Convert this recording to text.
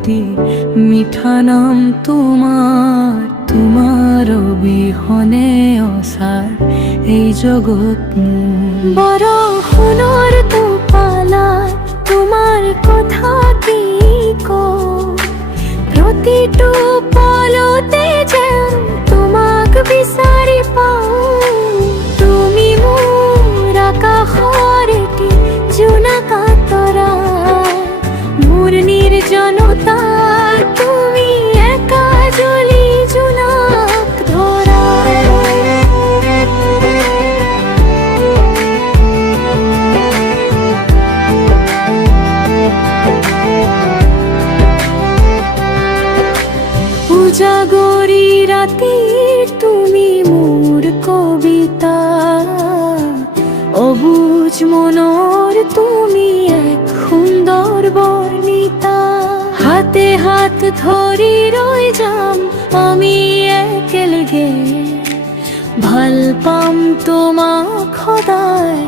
অতি মিঠা নাম তোমাৰ, তোমাৰ অবিহনে অসাৰ এই জগত মোৰ। বৰষুণৰ টোপালাত তোমাৰ কথা কি কওঁ, প্ৰতিটো পলতে যেন তোমাক বিচাৰি পাওঁ। তুমি মোৰ আকাশৰ এটি জোনাক তৰা, মোৰ নিৰ্জনতা তুমি একা জ্বলি জোনাক ধৰা। উজাগৰি ৰাতিৰ তুমি মোৰ কবিতা, অবুজ মনৰ তুমি এক সুন্দৰ বৰ্ণিতা। হাতে হাত ধৰি ৰৈ যাম আমি একেলগে, ভাল পাম তোমাক সদায়